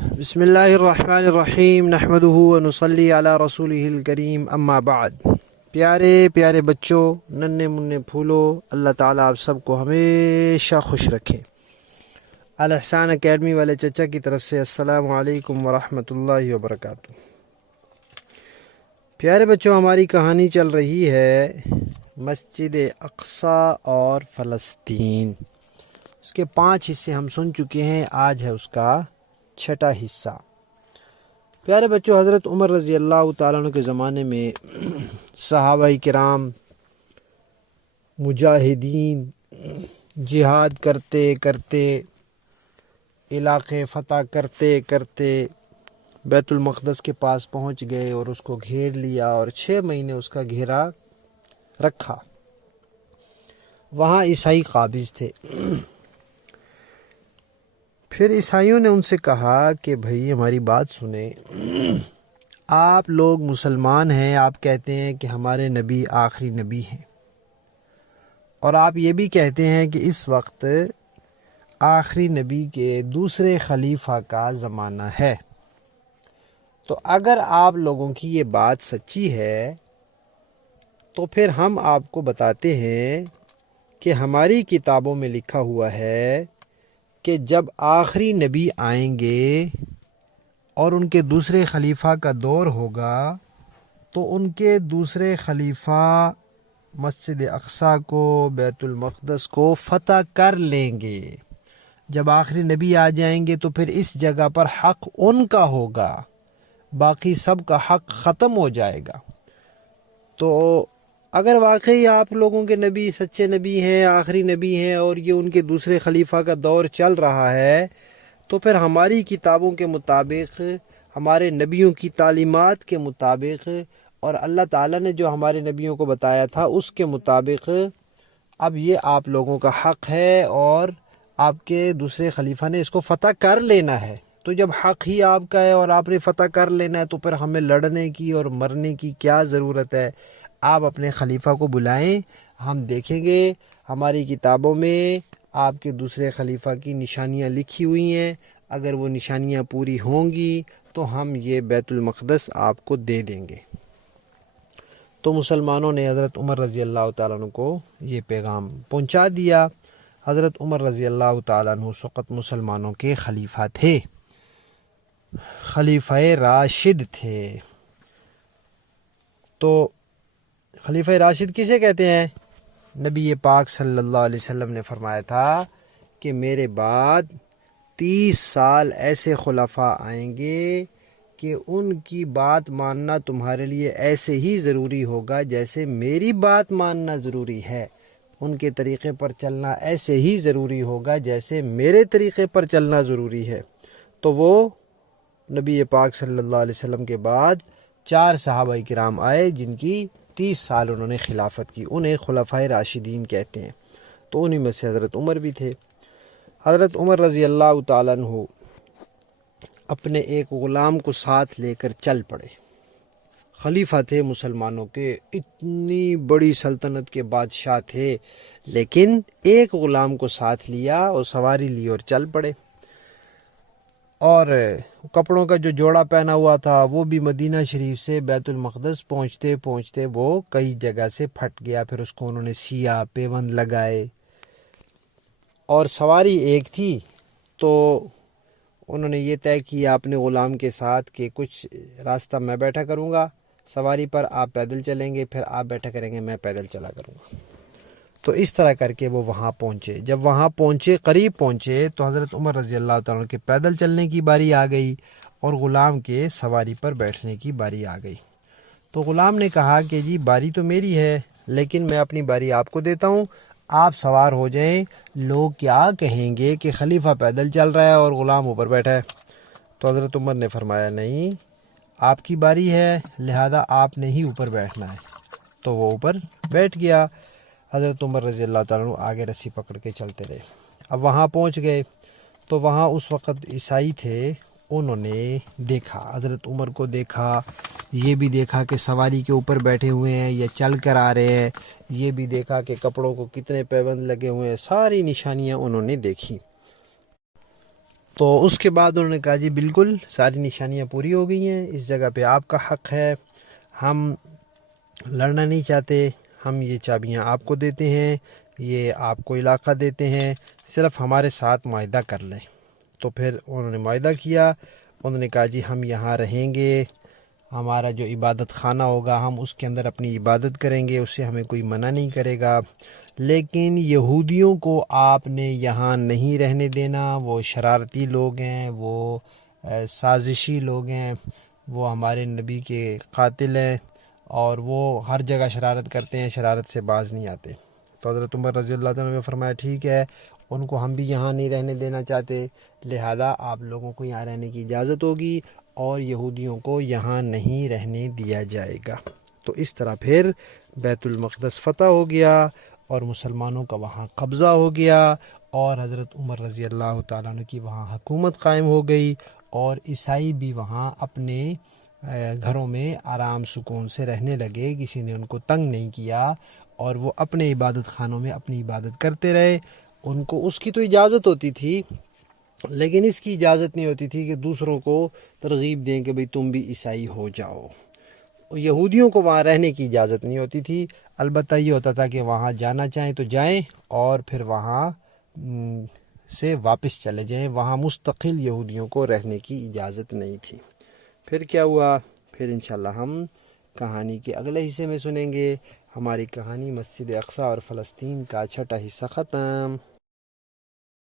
بسم اللہ الرحمن الرحیم نحمدہ ونصلی علی رسولہ الکریم اما بعد۔ پیارے پیارے بچوں، ننھے منھے پھولو، اللہ تعالیٰ آپ سب کو ہمیشہ خوش رکھے۔ الاحسان اکیڈمی والے چچا کی طرف سے السلام علیکم ورحمۃ اللہ وبرکاتہ۔ پیارے بچوں، ہماری کہانی چل رہی ہے مسجد اقصی اور فلسطین۔ اس کے 5 حصے ہم سن چکے ہیں، آج ہے اس کا 6واں حصہ۔ پیارے بچوں، حضرت عمر رضی اللہ تعالیٰ عنہ کے زمانے میں صحابہ کرام مجاہدین جہاد کرتے کرتے، علاقے فتح کرتے کرتے بیت المقدس کے پاس پہنچ گئے اور اس کو گھیر لیا اور 6 مہینے اس کا گھیرا رکھا۔ وہاں عیسائی قابض تھے۔ پھر عیسائیوں نے ان سے کہا کہ بھئی ہماری بات سنیں، آپ لوگ مسلمان ہیں، آپ کہتے ہیں کہ ہمارے نبی آخری نبی ہیں، اور آپ یہ بھی کہتے ہیں کہ اس وقت آخری نبی کے دوسرے خلیفہ کا زمانہ ہے۔ تو اگر آپ لوگوں کی یہ بات سچی ہے تو پھر ہم آپ کو بتاتے ہیں کہ ہماری کتابوں میں لکھا ہوا ہے کہ جب آخری نبی آئیں گے اور ان کے دوسرے خلیفہ کا دور ہوگا تو ان کے دوسرے خلیفہ مسجد اقصی کو، بیت المقدس کو فتح کر لیں گے۔ جب آخری نبی آ جائیں گے تو پھر اس جگہ پر حق ان کا ہوگا، باقی سب کا حق ختم ہو جائے گا۔ تو اگر واقعی آپ لوگوں کے نبی سچے نبی ہیں، آخری نبی ہیں، اور یہ ان کے دوسرے خلیفہ کا دور چل رہا ہے، تو پھر ہماری کتابوں کے مطابق، ہمارے نبیوں کی تعلیمات کے مطابق، اور اللہ تعالیٰ نے جو ہمارے نبیوں کو بتایا تھا اس کے مطابق اب یہ آپ لوگوں کا حق ہے اور آپ کے دوسرے خلیفہ نے اس کو فتح کر لینا ہے۔ تو جب حق ہی آپ کا ہے اور آپ نے فتح کر لینا ہے تو پھر ہمیں لڑنے کی اور مرنے کی کیا ضرورت ہے؟ آپ اپنے خلیفہ کو بلائیں، ہم دیکھیں گے ہماری کتابوں میں آپ کے دوسرے خلیفہ کی نشانیاں لکھی ہوئی ہیں، اگر وہ نشانیاں پوری ہوں گی تو ہم یہ بیت المقدس آپ کو دے دیں گے۔ تو مسلمانوں نے حضرت عمر رضی اللہ تعالیٰ عنہ کو یہ پیغام پہنچا دیا۔ حضرت عمر رضی اللہ تعالیٰ عنہ اس وقت مسلمانوں کے خلیفہ تھے، خلیفہ راشد تھے۔ تو خلیفہ راشد کسے کہتے ہیں؟ نبی پاک صلی اللہ علیہ وسلم نے فرمایا تھا کہ میرے بعد 30 سال ایسے خلفاء آئیں گے کہ ان کی بات ماننا تمہارے لیے ایسے ہی ضروری ہوگا جیسے میری بات ماننا ضروری ہے، ان کے طریقے پر چلنا ایسے ہی ضروری ہوگا جیسے میرے طریقے پر چلنا ضروری ہے۔ تو وہ نبی پاک صلی اللہ علیہ وسلم کے بعد 4 صحابہ کرام آئے جن کی 30 سال انہوں نے خلافت کی، انہیں خلفائے راشدین کہتے ہیں۔ تو انہی میں سے حضرت عمر بھی تھے۔ حضرت عمر رضی اللہ تعالیٰ عنہ اپنے ایک غلام کو ساتھ لے کر چل پڑے۔ خلیفہ تھے مسلمانوں کے، اتنی بڑی سلطنت کے بادشاہ تھے، لیکن ایک غلام کو ساتھ لیا اور سواری لی اور چل پڑے۔ اور کپڑوں کا جو جوڑا پہنا ہوا تھا وہ بھی مدینہ شریف سے بیت المقدس پہنچتے پہنچتے وہ کئی جگہ سے پھٹ گیا، پھر اس کو انہوں نے سیا، پیوند لگائے، اور سواری ایک تھی تو انہوں نے یہ طے کیا اپنے غلام کے ساتھ کہ کچھ راستہ میں بیٹھا کروں گا سواری پر، آپ پیدل چلیں گے، پھر آپ بیٹھا کریں گے، میں پیدل چلا کروں گا۔ تو اس طرح کر کے وہ وہاں پہنچے۔ جب وہاں پہنچے، قریب پہنچے، تو حضرت عمر رضی اللہ تعالیٰ کے پیدل چلنے کی باری آ گئی اور غلام کے سواری پر بیٹھنے کی باری آ گئی۔ تو غلام نے کہا کہ جی باری تو میری ہے، لیکن میں اپنی باری آپ کو دیتا ہوں، آپ سوار ہو جائیں، لوگ کیا کہیں گے کہ خلیفہ پیدل چل رہا ہے اور غلام اوپر بیٹھا ہے۔ تو حضرت عمر نے فرمایا نہیں، آپ کی باری ہے، لہذا آپ نے ہی اوپر بیٹھنا ہے۔ تو وہ اوپر بیٹھ گیا۔ حضرت عمر رضی اللہ تعالیٰ عنہ آگے رسی پکڑ کے چلتے رہے۔ اب وہاں پہنچ گئے تو وہاں اس وقت عیسائی تھے، انہوں نے دیکھا، حضرت عمر کو دیکھا، یہ بھی دیکھا کہ سواری کے اوپر بیٹھے ہوئے ہیں یا چل کر آ رہے ہیں، یہ بھی دیکھا کہ کپڑوں کو کتنے پیبند لگے ہوئے ہیں، ساری نشانیاں انہوں نے دیکھی۔ تو اس کے بعد انہوں نے کہا جی بالکل ساری نشانیاں پوری ہو گئی ہیں، اس جگہ پہ آپ کا حق ہے، ہم لڑنا نہیں چاہتے، ہم یہ چابیاں آپ کو دیتے ہیں، یہ آپ کو علاقہ دیتے ہیں، صرف ہمارے ساتھ معاہدہ کر لیں۔ تو پھر انہوں نے معاہدہ کیا، انہوں نے کہا جی ہم یہاں رہیں گے، ہمارا جو عبادت خانہ ہوگا ہم اس کے اندر اپنی عبادت کریں گے، اس سے ہمیں کوئی منع نہیں کرے گا، لیکن یہودیوں کو آپ نے یہاں نہیں رہنے دینا، وہ شرارتی لوگ ہیں، وہ سازشی لوگ ہیں، وہ ہمارے نبی کے قاتل ہیں، اور وہ ہر جگہ شرارت کرتے ہیں، شرارت سے باز نہیں آتے۔ تو حضرت عمر رضی اللہ عنہ نے فرمایا ٹھیک ہے، ان کو ہم بھی یہاں نہیں رہنے دینا چاہتے، لہذا آپ لوگوں کو یہاں رہنے کی اجازت ہوگی اور یہودیوں کو یہاں نہیں رہنے دیا جائے گا۔ تو اس طرح پھر بیت المقدس فتح ہو گیا اور مسلمانوں کا وہاں قبضہ ہو گیا، اور حضرت عمر رضی اللہ تعالیٰ عنہ کی وہاں حکومت قائم ہو گئی، اور عیسائی بھی وہاں اپنے گھروں میں آرام سکون سے رہنے لگے، کسی نے ان کو تنگ نہیں کیا، اور وہ اپنے عبادت خانوں میں اپنی عبادت کرتے رہے۔ ان کو اس کی تو اجازت ہوتی تھی، لیکن اس کی اجازت نہیں ہوتی تھی کہ دوسروں کو ترغیب دیں کہ بھئی تم بھی عیسائی ہو جاؤ۔ یہودیوں کو وہاں رہنے کی اجازت نہیں ہوتی تھی، البتہ یہ ہوتا تھا کہ وہاں جانا چاہیں تو جائیں، اور پھر وہاں سے واپس چلے جائیں، وہاں مستقل یہودیوں کو رہنے کی اجازت نہیں تھی۔ پھر کیا ہوا؟ پھر انشاءاللہ ہم کہانی کے اگلے حصے میں سنیں گے۔ ہماری کہانی مسجد اقصی اور فلسطین کا چھٹا حصہ ختم۔